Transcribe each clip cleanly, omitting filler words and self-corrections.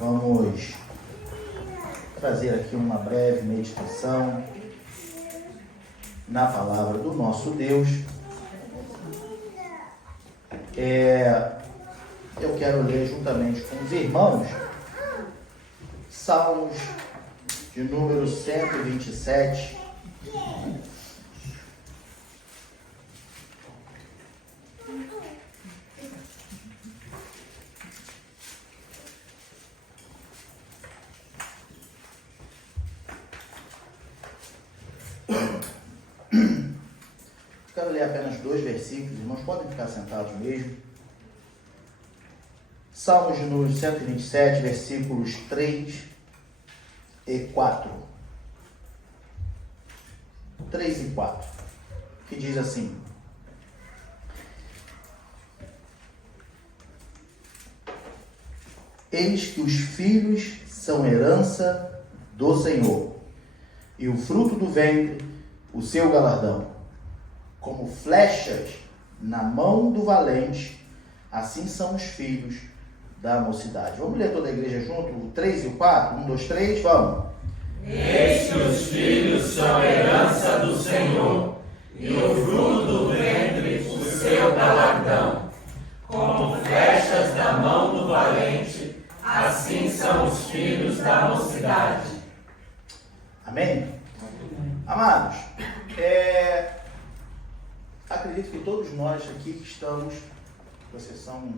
Vamos trazer aqui uma breve meditação na palavra do nosso Deus. Eu quero ler juntamente com os irmãos Salmos de número 127. Quero ler apenas 2 versículos, irmãos, podem ficar sentados mesmo. Salmos de número 127, versículos 3 e 4. 3 e 4, que diz assim: Eis que os filhos são herança do Senhor, e o fruto do ventre, o seu galardão. Como flechas na mão do valente, assim são os filhos da mocidade. Vamos ler toda a igreja junto? O 3 e o 4? 1, 2, 3, vamos. Eis que os filhos são herança do Senhor, e o fruto do ventre, o seu galardão. Como flechas da mão do valente, assim são os filhos da mocidade. Amém? Amados, acredito que todos nós aqui que estamos, com exceção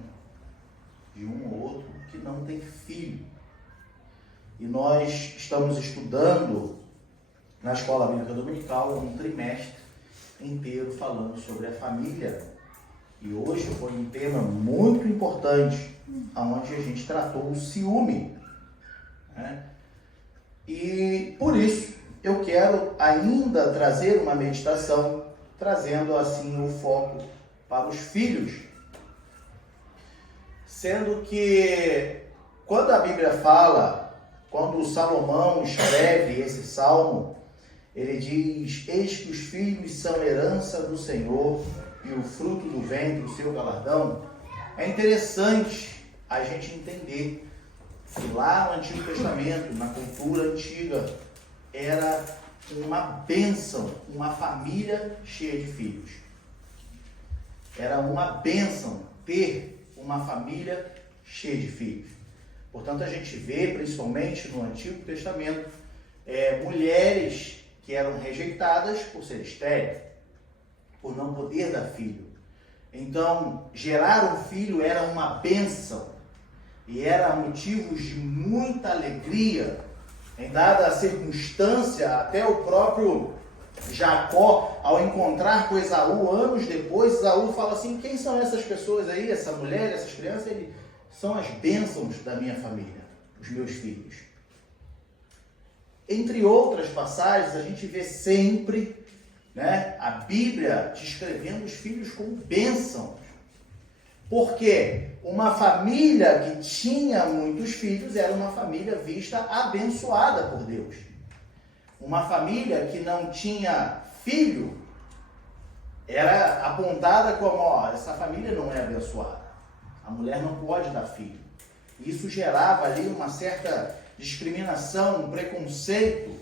de um ou outro, que não tem filho. E nós estamos estudando na Escola Bíblica Dominical um trimestre inteiro falando sobre a família. E hoje foi um tema muito importante, onde a gente tratou o ciúme, né? E por isso eu quero ainda trazer uma meditação, trazendo assim o foco para os filhos. Sendo que quando a Bíblia fala, quando Salomão escreve esse salmo, ele diz: Eis que os filhos são herança do Senhor, e o fruto do ventre, o seu galardão. É interessante a gente entender que lá no Antigo Testamento, na cultura antiga, era uma bênção, uma família cheia de filhos. Era uma bênção ter uma família cheia de filhos. Portanto, a gente vê, principalmente no Antigo Testamento, mulheres que eram rejeitadas por ser estéreis, por não poder dar filho. Então, gerar um filho era uma bênção e era motivo de muita alegria. Em dada a circunstância, até o próprio Jacó, ao encontrar com Esaú, anos depois, Esaú fala assim: quem são essas pessoas aí, essa mulher, essas crianças? Ele, são as bênçãos da minha família, os meus filhos. Entre outras passagens, a gente vê sempre, né, a Bíblia descrevendo os filhos como bênçãos. Porque uma família que tinha muitos filhos era uma família vista abençoada por Deus. Uma família que não tinha filho era apontada como: essa família não é abençoada. A mulher não pode dar filho. Isso gerava ali uma certa discriminação, um preconceito.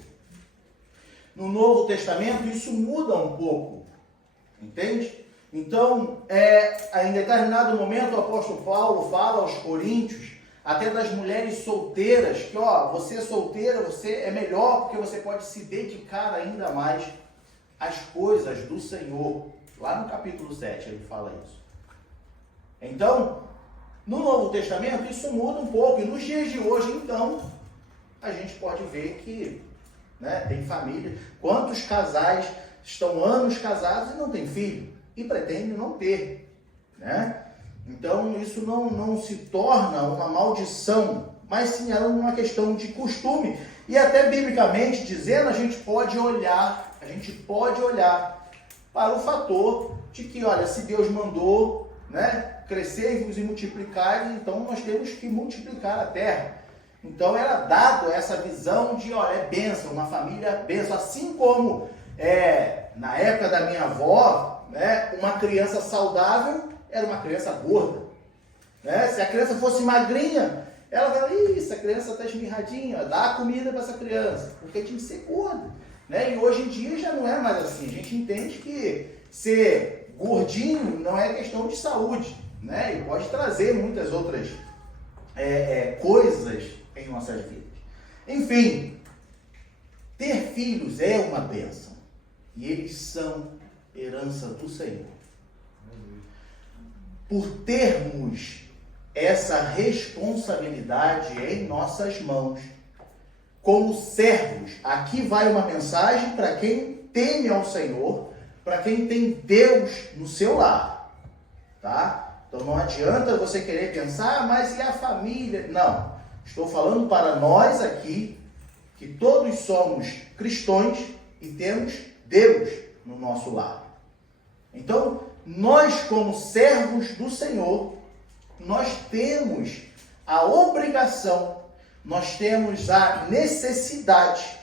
No Novo Testamento isso muda um pouco, entende? Então, em determinado momento o apóstolo Paulo fala aos coríntios, até das mulheres solteiras, que você é solteira, você é melhor porque você pode se dedicar ainda mais às coisas do Senhor. Lá no capítulo 7 ele fala isso. Então, no Novo Testamento isso muda um pouco, e nos dias de hoje, então, a gente pode ver que, né, tem família. Quantos casais estão anos casados e não têm filho? E pretendem não ter, né? Então isso não se torna uma maldição, mas sim era uma questão de costume. E até biblicamente dizendo, a gente pode olhar para o fator de que, olha, se Deus mandou, né, crescer-vos e multiplicar, então nós temos que multiplicar a terra. Então era dado essa visão de, olha, é bênção, uma família bênção, assim como na época da minha avó, né, uma criança saudável era uma criança gorda, né? Se a criança fosse magrinha, ela fala, ih, essa criança está esmirradinha, dá comida para essa criança, porque tinha que ser gordo. Né? E hoje em dia já não é mais assim. A gente entende que ser gordinho não é questão de saúde, né? E pode trazer muitas outras coisas em nossas vidas. Enfim, ter filhos é uma bênção. E eles são herança do Senhor. Por termos essa responsabilidade em nossas mãos, como servos, aqui vai uma mensagem para quem teme ao Senhor, para quem tem Deus no seu lar, tá? Então não adianta você querer pensar, mas e a família? Não, estou falando para nós aqui, que todos somos cristãos e temos Deus no nosso lar. Então, nós como servos do Senhor, nós temos a obrigação, nós temos a necessidade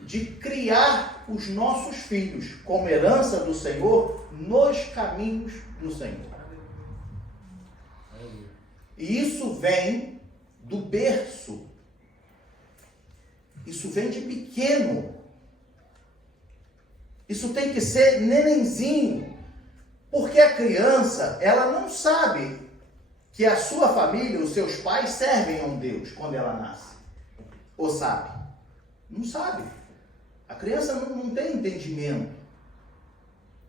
de criar os nossos filhos como herança do Senhor nos caminhos do Senhor. E isso vem do berço. Isso vem de pequeno. Isso tem que ser nenenzinho. Porque a criança, ela não sabe que a sua família, os seus pais, servem a um Deus quando ela nasce. Ou sabe? Não sabe. A criança não tem entendimento.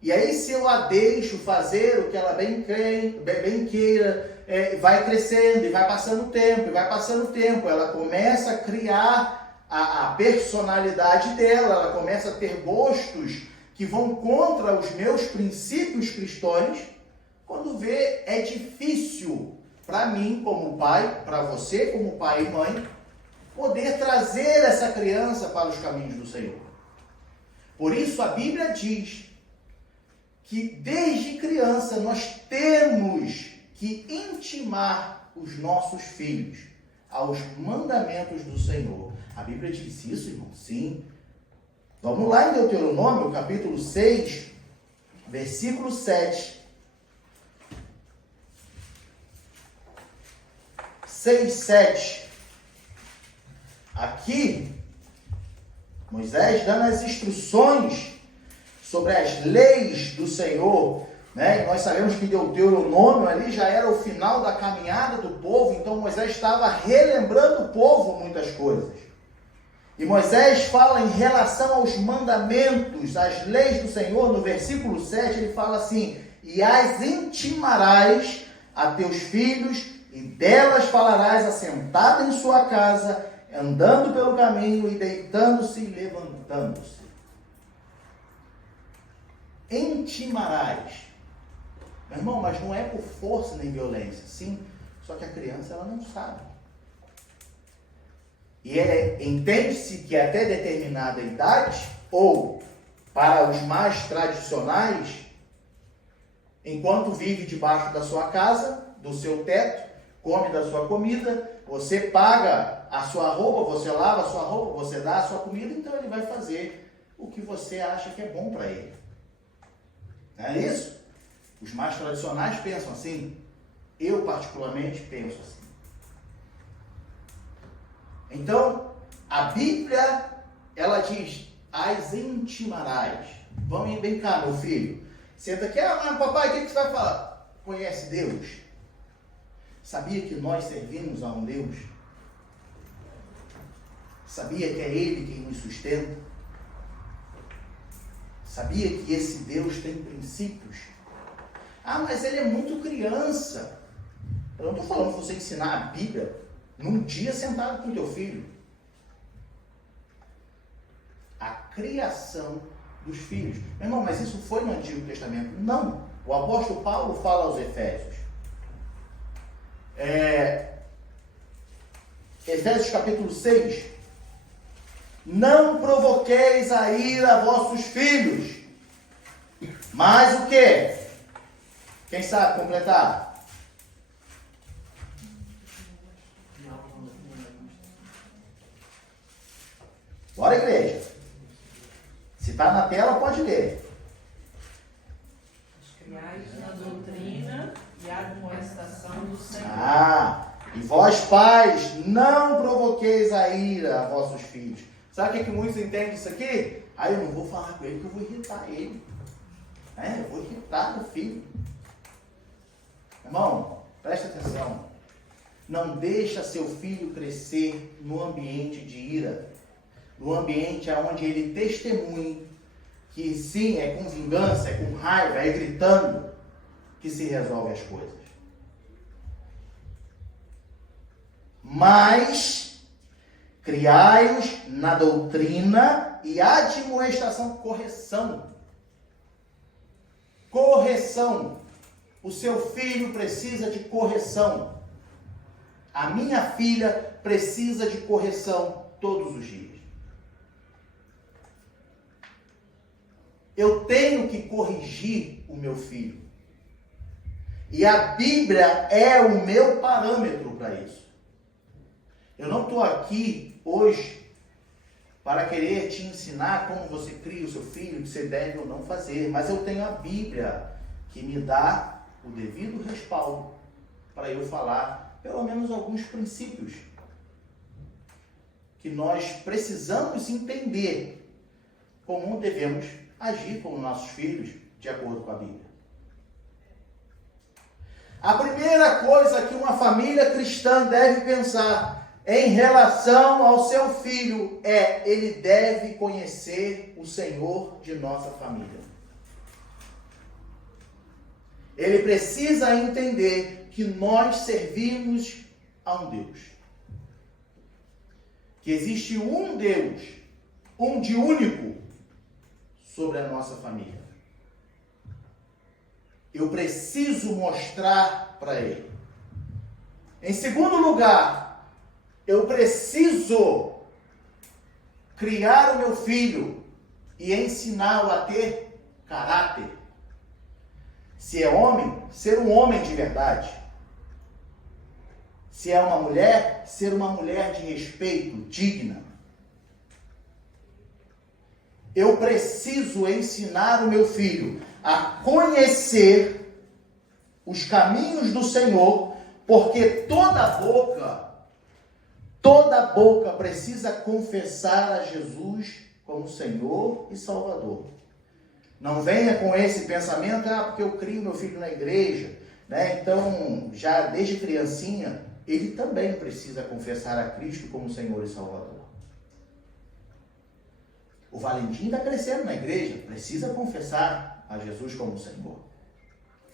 E aí, se eu a deixo fazer o que ela bem queira, vai crescendo e vai passando tempo, ela começa a criar a personalidade dela, ela começa a ter gostos que vão contra os meus princípios cristãos. Quando vê, é difícil para mim como pai, para você como pai e mãe, poder trazer essa criança para os caminhos do Senhor. Por isso a Bíblia diz que desde criança nós temos que intimar os nossos filhos aos mandamentos do Senhor. A Bíblia diz isso, irmão? Sim. Vamos lá em Deuteronômio, capítulo 6, versículo 7. 6, 7. Aqui, Moisés dando as instruções sobre as leis do Senhor, né? E nós sabemos que Deuteronômio ali já era o final da caminhada do povo, então Moisés estava relembrando o povo muitas coisas. E Moisés fala em relação aos mandamentos, às leis do Senhor, no versículo 7, ele fala assim: e as intimarás a teus filhos, e delas falarás assentado em sua casa, andando pelo caminho, e deitando-se e levantando-se. Intimarás. Meu irmão, mas não é por força nem violência, sim, só que a criança ela não sabe. E entende-se que até determinada idade, ou para os mais tradicionais, enquanto vive debaixo da sua casa, do seu teto, come da sua comida, você paga a sua roupa, você lava a sua roupa, você dá a sua comida, então ele vai fazer o que você acha que é bom para ele. Não é isso? Os mais tradicionais pensam assim. Eu particularmente penso assim. Então, a Bíblia, ela diz, as intimarás. Vamos bem cá, meu filho. Senta aqui, mas papai, o que você vai falar? Conhece Deus? Sabia que nós servimos a um Deus? Sabia que é Ele quem nos sustenta? Sabia que esse Deus tem princípios? Ah, mas ele é muito criança. Eu não estou falando de você ensinar a Bíblia num dia sentado com o teu filho. A criação dos filhos. Meu irmão, mas isso foi no Antigo Testamento? Não. O apóstolo Paulo fala aos Efésios. Efésios capítulo 6. Não provoqueis a ira a vossos filhos. Mas o quê? Quem sabe completar? Bora, igreja. Se está na tela, pode ler. Criais na doutrina e admoestação do Senhor. E vós, pais, não provoqueis a ira a vossos filhos. Sabe o que muitos entendem isso aqui? Aí eu não vou falar com ele que eu vou irritar ele. Eu vou irritar o filho. Irmão, presta atenção. Não deixa seu filho crescer no ambiente de ira. No ambiente onde ele testemunhe que sim, é com vingança, é com raiva, é gritando que se resolve as coisas. Mas criai-os na doutrina e admoestação, correção. Correção. O seu filho precisa de correção. A minha filha precisa de correção todos os dias. Eu tenho que corrigir o meu filho. E a Bíblia é o meu parâmetro para isso. Eu não estou aqui hoje para querer te ensinar como você cria o seu filho, o que você deve ou não fazer. Mas eu tenho a Bíblia que me dá o devido respaldo para eu falar pelo menos alguns princípios que nós precisamos entender como devemos agir com os nossos filhos de acordo com a Bíblia. A primeira coisa que uma família cristã deve pensar em relação ao seu filho é: ele deve conhecer o Senhor de nossa família. Ele precisa entender que nós servimos a um Deus. Que existe um Deus, um de único, sobre a nossa família. Eu preciso mostrar para ele. Em segundo lugar, eu preciso criar o meu filho e ensiná-lo a ter caráter. Se é homem, ser um homem de verdade. Se é uma mulher, ser uma mulher de respeito, digna. Eu preciso ensinar o meu filho a conhecer os caminhos do Senhor, porque toda boca precisa confessar a Jesus como Senhor e Salvador. Não venha com esse pensamento: porque eu crio meu filho na igreja, né? Então, já desde criancinha, ele também precisa confessar a Cristo como Senhor e Salvador. O Valentim está crescendo na igreja, precisa confessar a Jesus como Senhor.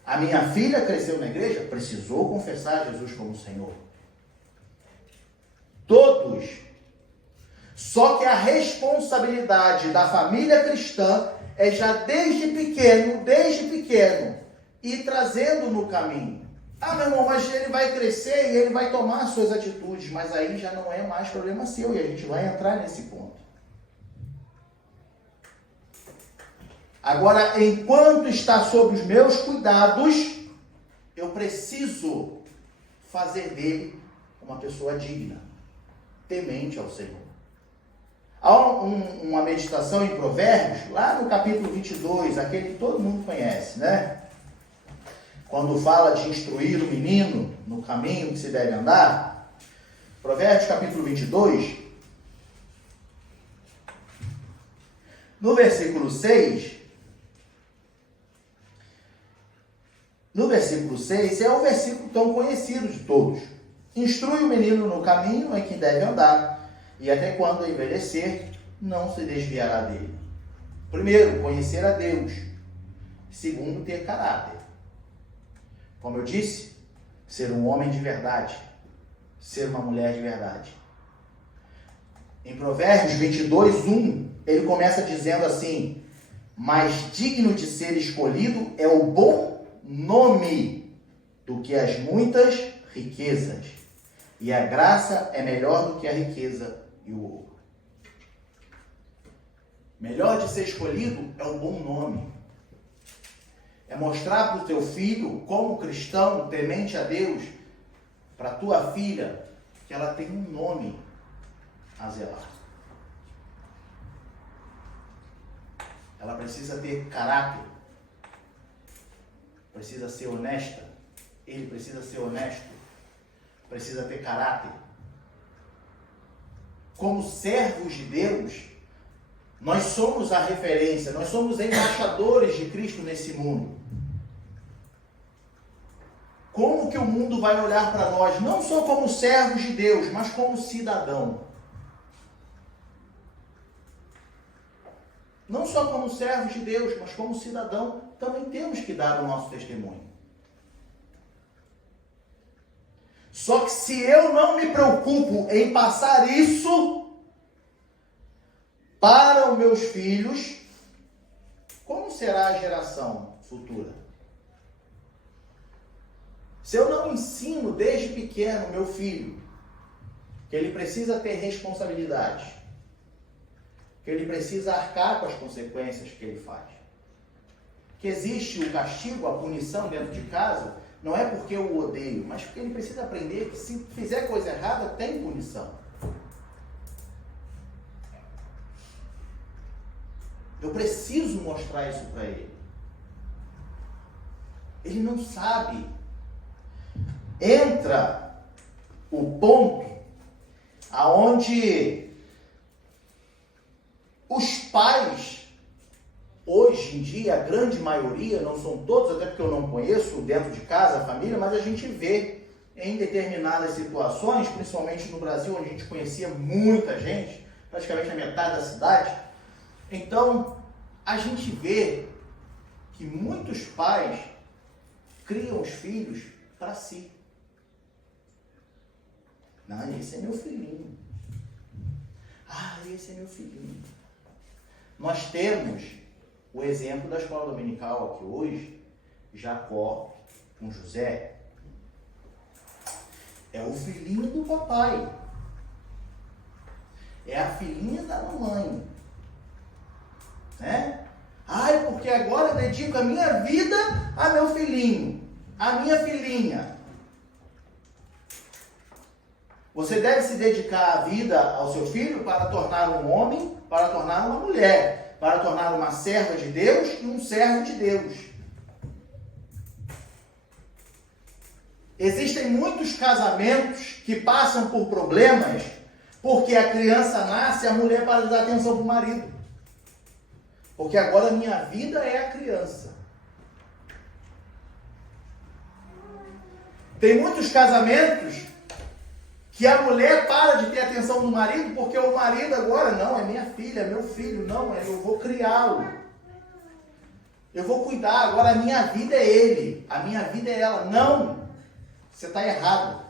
A minha filha cresceu na igreja, precisou confessar a Jesus como Senhor. Todos. Só que a responsabilidade da família cristã é já desde pequeno, ir trazendo no caminho. Meu irmão, mas ele vai crescer e ele vai tomar suas atitudes, mas aí já não é mais problema seu, e a gente vai entrar nesse ponto. Agora, enquanto está sob os meus cuidados, eu preciso fazer dele uma pessoa digna, temente ao Senhor. Há uma meditação em Provérbios, lá no capítulo 22, aquele que todo mundo conhece, né? Quando fala de instruir o menino no caminho que se deve andar. Provérbios capítulo 22, no versículo 6... No versículo 6 é o versículo tão conhecido de todos. Instrui o menino no caminho em que deve andar, e até quando envelhecer, não se desviará dele. Primeiro, conhecer a Deus. Segundo, ter caráter. Como eu disse, ser um homem de verdade. Ser uma mulher de verdade. Em Provérbios 22, 1, ele começa dizendo assim: mais digno de ser escolhido é o bom nome do que as muitas riquezas, e a graça é melhor do que a riqueza e o ouro. Melhor de ser escolhido é o bom nome. É mostrar para o teu filho, como cristão, temente a Deus, para a tua filha, que ela tem um nome a zelar. Ela precisa ter caráter. Precisa ser honesta. Ele precisa ser honesto. precisa ter caráter. Como servos de Deus, nós somos a referência, nós somos embaixadores de Cristo nesse mundo. Como que o mundo vai olhar para nós, não só como servos de Deus, mas como cidadão? Não só como servos de Deus, mas como cidadão, também temos que dar o nosso testemunho. Só que se eu não me preocupo em passar isso para os meus filhos, como será a geração futura? Se eu não ensino desde pequeno meu filho que ele precisa ter responsabilidade, que ele precisa arcar com as consequências que ele faz, que existe o castigo, a punição dentro de casa, não é porque eu o odeio, mas porque ele precisa aprender que se fizer coisa errada, tem punição. Eu preciso mostrar isso para ele. Ele não sabe. Entra o ponto aonde os pais, hoje em dia, a grande maioria, não são todos, até porque eu não conheço dentro de casa, a família, mas a gente vê em determinadas situações, principalmente no Brasil, onde a gente conhecia muita gente, praticamente a metade da cidade. Então, a gente vê que muitos pais criam os filhos para si. Não, esse é meu filhinho. Ah, esse é meu filhinho. Nós temos o exemplo da escola dominical aqui hoje, Jacó com José. É o filhinho do papai. É a filhinha da mamãe. Né? Ai, porque agora eu dedico a minha vida a meu filhinho, a minha filhinha. Você deve se dedicar a vida ao seu filho para tornar um homem, para tornar uma mulher, para tornar uma serva de Deus e um servo de Deus. Existem muitos casamentos que passam por problemas porque a criança nasce e a mulher para de dar atenção para o marido. Porque agora a minha vida é a criança. Tem muitos casamentos que a mulher para de ter atenção do marido porque o marido agora, não, é minha filha, é meu filho, não, eu vou criá-lo. Eu vou cuidar, agora a minha vida é ele, a minha vida é ela. Não, você está errado.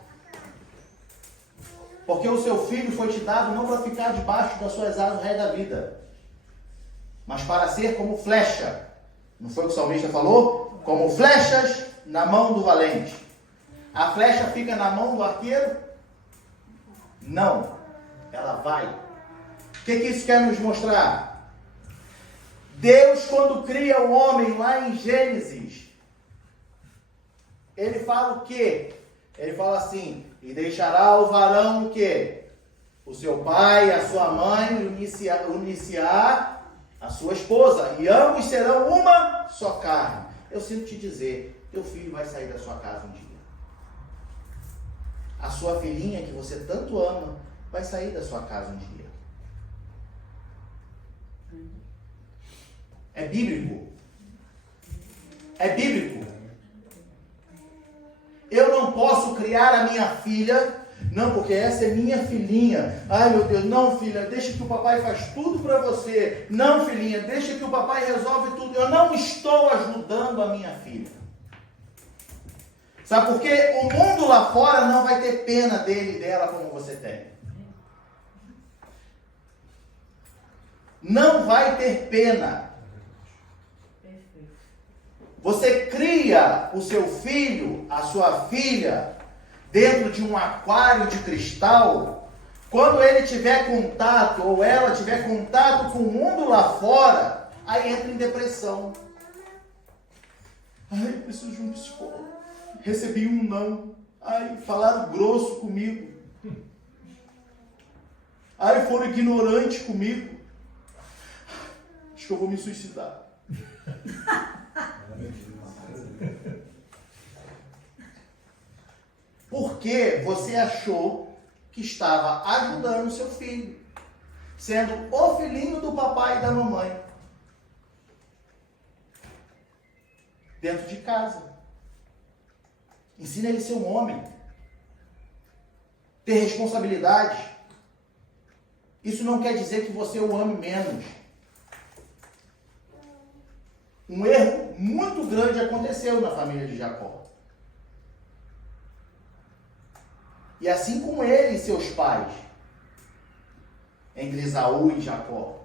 Porque o seu filho foi te dado não para ficar debaixo das suas asas o resto da vida, mas para ser como flecha. Não foi o que o salmista falou? Como flechas na mão do valente. A flecha fica na mão do arqueiro? Não. Ela vai. O que isso quer nos mostrar? Deus, quando cria o homem lá em Gênesis, ele fala o quê? Ele fala assim: e deixará o varão o quê? O seu pai, a sua mãe, uniciar a sua esposa, e ambos serão uma só carne. Eu sinto te dizer, teu filho vai sair da sua casa um dia. A sua filhinha que você tanto ama vai sair da sua casa um dia. É bíblico. É bíblico. Eu não posso criar a minha filha, não, porque essa é minha filhinha. Ai, meu Deus, não, filha, deixa que o papai faz tudo para você. Não, filhinha, deixa que o papai resolve tudo. Eu não estou ajudando a minha filha. Sabe por quê? O mundo lá fora não vai ter pena dele e dela como você tem. Não vai ter pena. Você cria o seu filho, a sua filha, dentro de um aquário de cristal. Quando ele tiver contato, ou ela tiver contato com o mundo lá fora, aí entra em depressão. Ai, preciso de um psicólogo. Recebi um não. Ai, falaram grosso comigo. Ai, foram ignorantes comigo. Acho que eu vou me suicidar. Porque você achou que estava ajudando o seu filho, sendo o filhinho do papai e da mamãe, dentro de casa. Ensina ele a ser um homem, ter responsabilidade. Isso não quer dizer que você o ame menos. Um erro muito grande aconteceu na família de Jacó. E assim como ele e seus pais, entre Esaú e Jacó.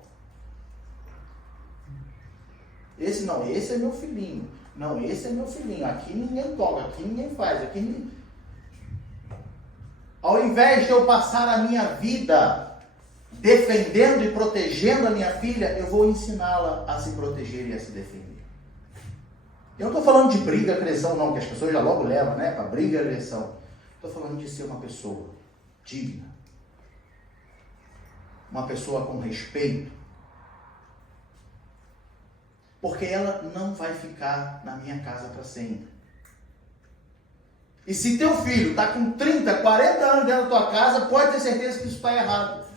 Esse é meu filhinho. Não, esse é meu filhinho. Aqui ninguém toca, aqui ninguém faz. Ao invés de eu passar a minha vida defendendo e protegendo a minha filha, eu vou ensiná-la a se proteger e a se defender. Eu não estou falando de briga, agressão, não, que as pessoas já logo levam, né, para briga e agressão. Estou falando de ser uma pessoa digna. Uma pessoa com respeito. Porque ela não vai ficar na minha casa para sempre. E se teu filho está com 30, 40 anos dentro da tua casa, pode ter certeza que isso está errado.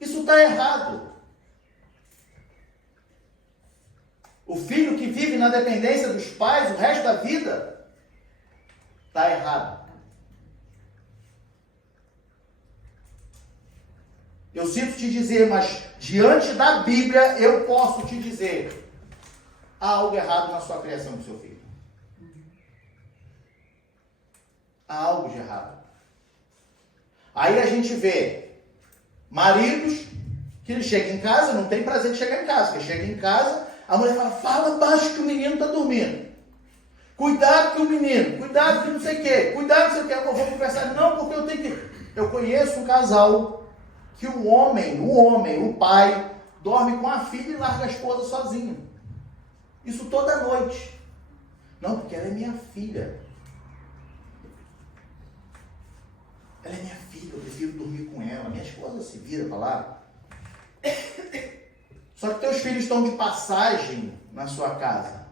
Isso está errado. O filho que vive na dependência dos pais o resto da vida, está errado. Eu sinto te dizer, mas diante da Bíblia eu posso te dizer, há algo errado na sua criação do seu filho. Há algo de errado. Aí a gente vê maridos que ele chega em casa, não tem prazer de chegar em casa, porque chega em casa, a mulher fala baixo que o menino está dormindo. Cuidado que o menino, cuidado que não sei o quê, cuidado que você quer, eu vou conversar. Não, porque eu tenho que... Eu conheço um casal que o homem, o pai, dorme com a filha e larga a esposa sozinho. Isso toda noite. Não, porque ela é minha filha. Ela é minha filha, eu prefiro dormir com ela. Minha esposa se vira para lá. Só que teus filhos estão de passagem na sua casa.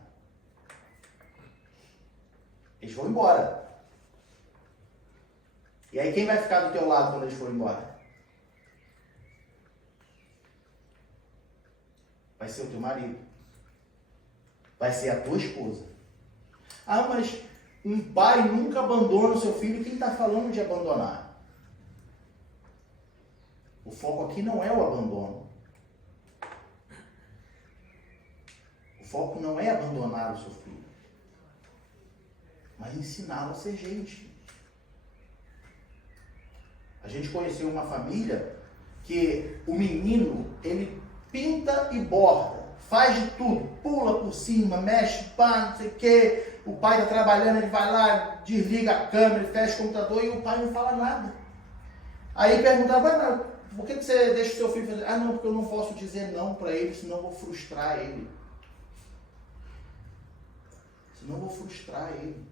Eles vão embora. E aí quem vai ficar do teu lado quando eles forem embora? Vai ser o teu marido. Vai ser a tua esposa. Ah, mas um pai nunca abandona o seu filho. Quem está falando de abandonar? O foco aqui não é o abandono. O foco não é abandonar o seu filho, mas ensiná-lo a ser gente. A gente conheceu uma família que o menino, ele pinta e borda, faz de tudo, pula por cima, mexe, pá, não sei o quê. O pai está trabalhando, ele vai lá, desliga a câmera, fecha o computador e o pai não fala nada. Aí perguntava, por que você deixa o seu filho fazer? Ah, não, porque eu não posso dizer não para ele, senão eu vou frustrar ele. Senão eu vou frustrar ele.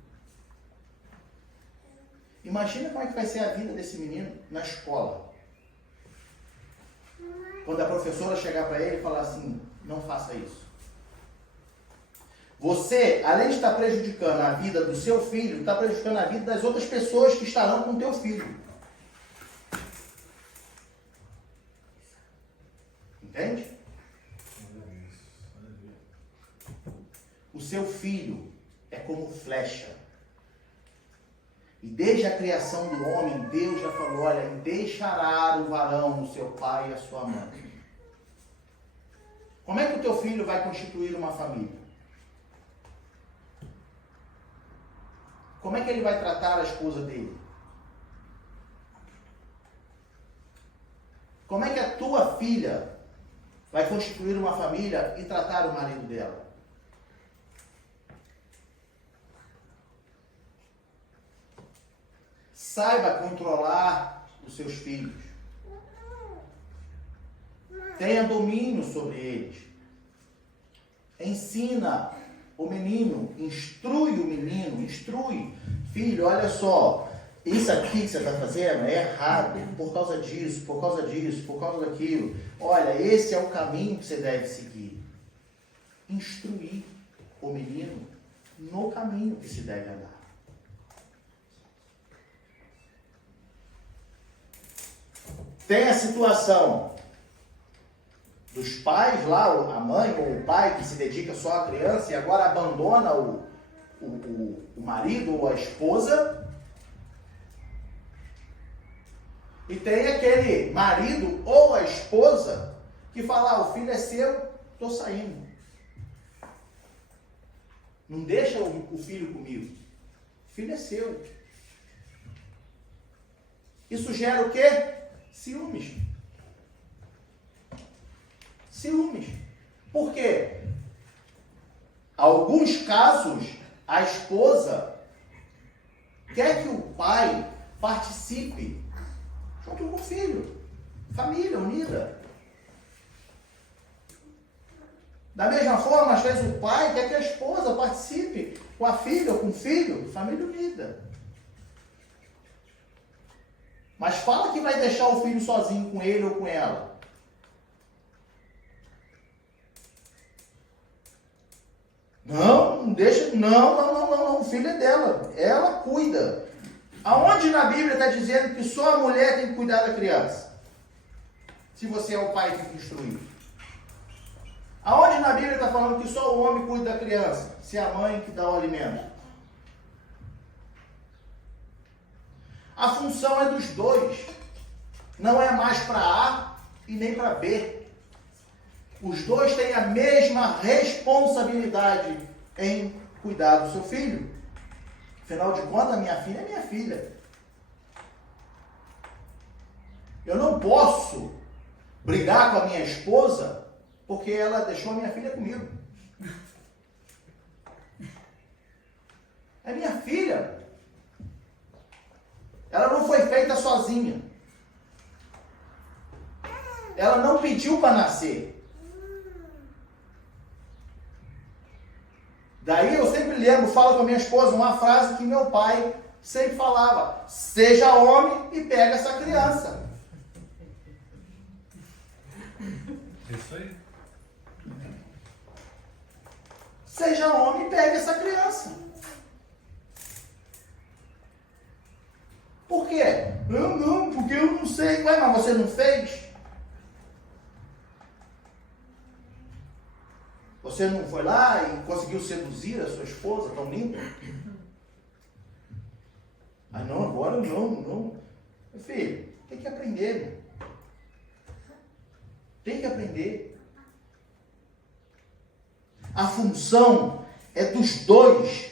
Imagina como é que vai ser a vida desse menino na escola. Quando a professora chegar para ele e falar assim, não faça isso. Você, além de estar prejudicando a vida do seu filho, está prejudicando a vida das outras pessoas que estarão com o teu filho. Entende? O seu filho é como flecha. E desde a criação do homem, Deus já falou, olha, deixará o varão o seu pai e a sua mãe. Como é que o teu filho vai constituir uma família? Como é que ele vai tratar a esposa dele? Como é que a tua filha vai constituir uma família e tratar o marido dela? Saiba controlar os seus filhos. Tenha domínio sobre eles. Ensina o menino, instrui o menino, instrui. Filho, olha só, isso aqui que você está fazendo é errado, por causa disso, por causa disso, por causa daquilo. Olha, esse é o caminho que você deve seguir. Instruir o menino no caminho que se deve andar. Tem a situação dos pais lá, a mãe ou o pai que se dedica só à criança e agora abandona o marido ou a esposa. E tem aquele marido ou a esposa que fala, o filho é seu, estou saindo. Não deixa o filho comigo. O filho é seu. Isso gera o quê? Ciúmes. Ciúmes. Por quê? Alguns casos, a esposa quer que o pai participe junto com o filho. Família unida. Da mesma forma, às vezes o pai quer que a esposa participe com a filha ou com o filho. Família unida. Mas fala que vai deixar o filho sozinho com ele ou com ela. Não deixa, não, o filho é dela, ela cuida. Aonde na Bíblia está dizendo que só a mulher tem que cuidar da criança? Se você é o pai que tem que instruir. Aonde na Bíblia está falando que só o homem cuida da criança? Se é a mãe que dá o alimento. A função é dos dois. Não é mais para A e nem para B. Os dois têm a mesma responsabilidade em cuidar do seu filho. Afinal de contas, a minha filha é minha filha. Eu não posso brigar com a minha esposa porque ela deixou a minha filha comigo. É minha filha. Ela não foi feita sozinha. Ela não pediu para nascer. Daí eu sempre lembro, falo com a minha esposa, uma frase que meu pai sempre falava: seja homem e pega essa criança. Isso aí. Seja homem e pega essa criança. Por quê? Eu não, porque eu não sei. Ué, mas você não fez? Você não foi lá e conseguiu seduzir a sua esposa tão linda? Ah, não, agora não. Meu filho, tem que aprender, meu. Tem que aprender. A função é dos dois.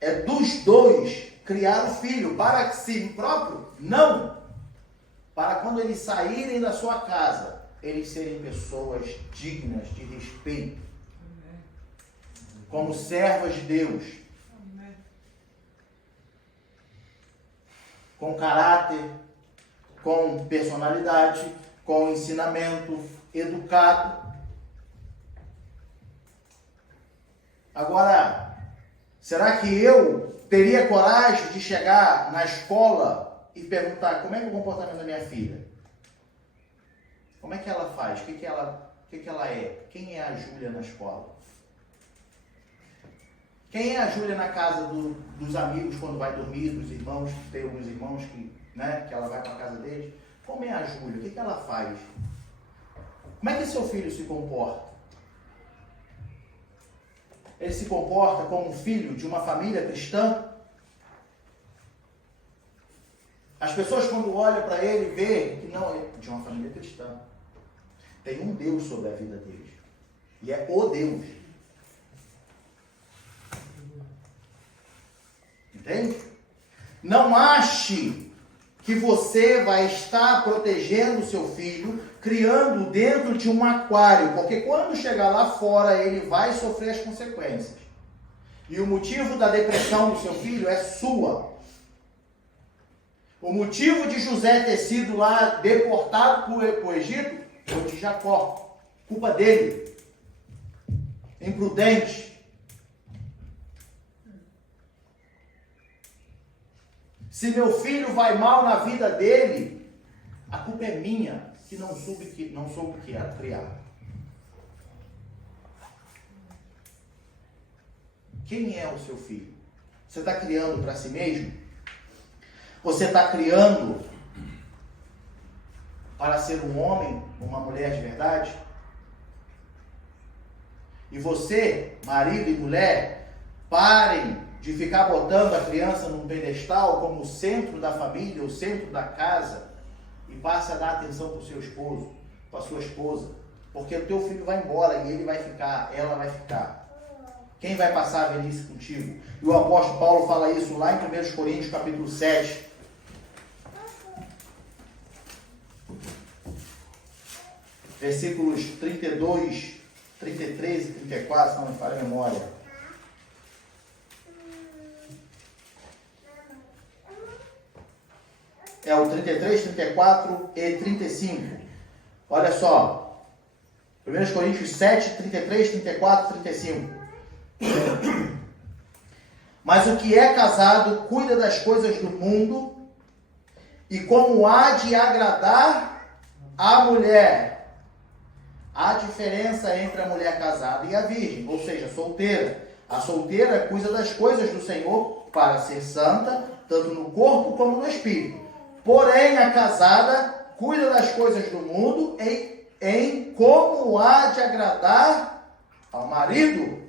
É dos dois criar o filho para si próprio? Não. Para quando eles saírem da sua casa, eles serem pessoas dignas de respeito. Como servas de Deus. Com caráter, com personalidade, com ensinamento, educado. Agora, será que eu teria coragem de chegar na escola e perguntar como é que é o comportamento da minha filha? Como é que ela faz? O que ela é? Quem é a Júlia na escola? Quem é a Júlia na casa dos amigos quando vai dormir, dos irmãos? Tem alguns irmãos que ela vai para a casa deles. Como é a Júlia? O que ela faz? Como é que seu filho se comporta? Ele se comporta como um filho de uma família cristã? As pessoas quando olham para ele, veem que não é de uma família cristã. Tem um Deus sobre a vida deles. E é o Deus. Entende? Não ache que você vai estar protegendo o seu filho, criando dentro de um aquário, porque quando chegar lá fora, ele vai sofrer as consequências. E o motivo da depressão do seu filho é sua. O motivo de José ter sido lá deportado para o Egito foi de Jacó. Culpa dele. Imprudente. Se meu filho vai mal na vida dele, a culpa é minha, que não soube criar. Quem é o seu filho? Você está criando para si mesmo? Você está criando para ser um homem, uma mulher de verdade? E você, marido e mulher, parem de ficar botando a criança num pedestal como o centro da família, o centro da casa, e passe a dar atenção para o seu esposo, para a sua esposa, porque o teu filho vai embora e ele vai ficar, ela vai ficar. Quem vai passar a velhice contigo? E o apóstolo Paulo fala isso lá em 1 Coríntios capítulo 7. Versículos 32, 33 e 34, se não me falha a memória. É o 33, 34 e 35. Olha só. 1 Coríntios 7, 33, 34 e 35. Mas o que é casado cuida das coisas do mundo, e como há de agradar a mulher. Há diferença entre a mulher casada e a virgem, ou seja, solteira. A solteira cuida das coisas do Senhor para ser santa, tanto no corpo como no espírito. Porém, a casada cuida das coisas do mundo em como há de agradar ao marido.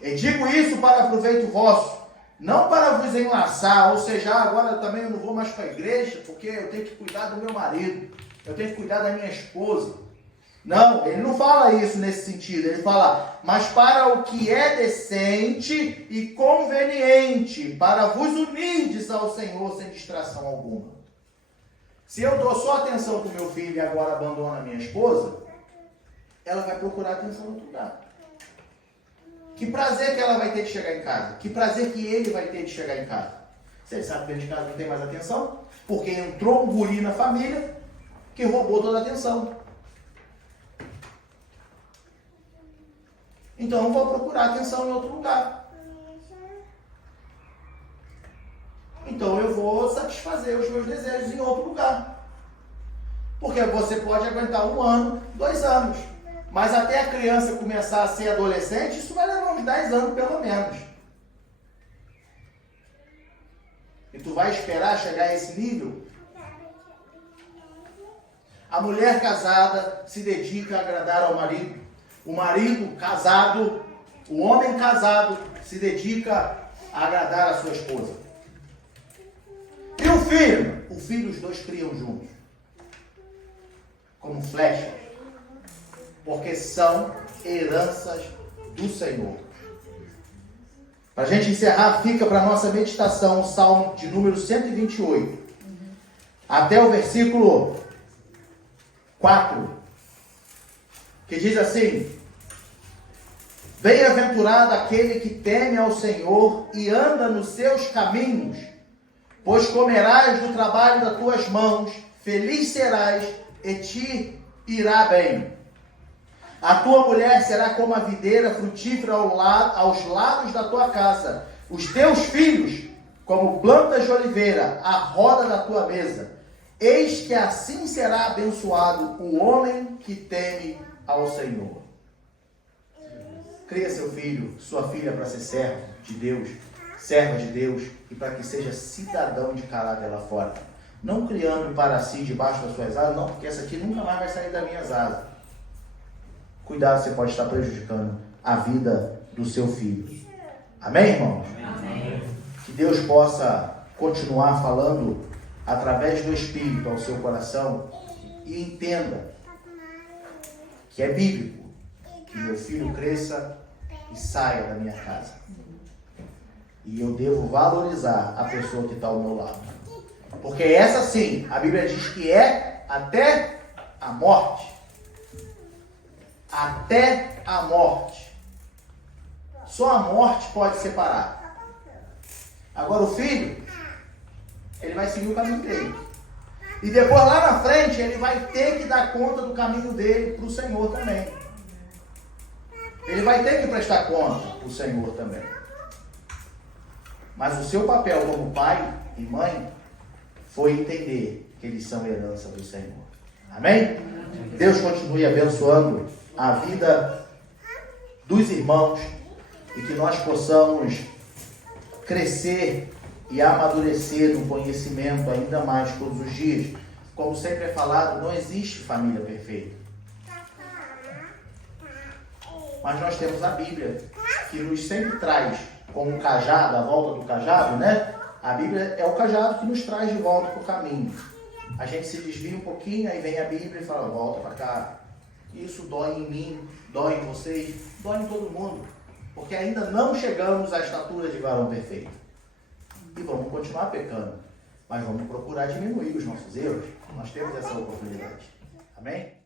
E digo isso para proveito vosso, não para vos enlaçar, ou seja, agora também eu não vou mais para a igreja, porque eu tenho que cuidar do meu marido, eu tenho que cuidar da minha esposa. Não, ele não fala isso nesse sentido, ele fala, mas para o que é decente e conveniente, para vos unirdes ao Senhor sem distração alguma. Se eu dou só atenção para o meu filho e agora abandono a minha esposa, ela vai procurar atenção em outro lugar. Que prazer que ela vai ter de chegar em casa? Que prazer que ele vai ter de chegar em casa? Você sabe que dentro de casa não tem mais atenção? Porque entrou um guri na família que roubou toda a atenção. Então eu vou procurar atenção em outro lugar. Então eu vou satisfazer os meus desejos em outro lugar. Porque você pode aguentar 1 ano, 2 anos. Mas até a criança começar a ser adolescente, isso vai levar uns 10 anos pelo menos. E tu vai esperar chegar a esse nível? A mulher casada se dedica a agradar ao marido. O marido casado, o homem casado, se dedica a agradar a sua esposa. E o filho? O filho os dois criam juntos. Como flechas. Porque são heranças do Senhor. Para a gente encerrar, fica para a nossa meditação o Salmo de número 128. Até o versículo 4. Que diz assim: Bem-aventurado aquele que teme ao Senhor e anda nos seus caminhos, pois comerás do trabalho das tuas mãos, feliz serás e te irá bem. A tua mulher será como a videira frutífera aos lados da tua casa, os teus filhos como plantas de oliveira à roda da tua mesa. Eis que assim será abençoado o homem que teme ao Senhor. Cria seu filho, sua filha para ser servo de Deus, serva de Deus, e para que seja cidadão de caráter lá fora. Não criando para si debaixo das suas asas, não, porque essa aqui nunca mais vai sair das minhas asas. Cuidado, você pode estar prejudicando a vida do seu filho. Amém, irmãos? Amém. Que Deus possa continuar falando através do Espírito ao seu coração e entenda que é bíblico que meu filho cresça e saia da minha casa. E eu devo valorizar a pessoa que está ao meu lado. Porque essa sim, a Bíblia diz que é até a morte. Até a morte. Só a morte pode separar. Agora o filho, ele vai seguir o caminho dele. E depois lá na frente, ele vai ter que dar conta do caminho dele para o Senhor também. Ele vai ter que prestar conta para o Senhor também. Mas o seu papel como pai e mãe foi entender que eles são herança do Senhor. Amém? Deus continue abençoando a vida dos irmãos e que nós possamos crescer e amadurecer no conhecimento ainda mais todos os dias. Como sempre é falado, não existe família perfeita. Mas nós temos a Bíblia, que nos sempre traz como um cajado, a volta do cajado, né? A Bíblia é o cajado que nos traz de volta para o caminho. A gente se desvia um pouquinho, aí vem a Bíblia e fala, volta para cá. Isso dói em mim, dói em vocês, dói em todo mundo. Porque ainda não chegamos à estatura de varão perfeito. E vamos continuar pecando. Mas vamos procurar diminuir os nossos erros. Nós temos essa oportunidade. Amém?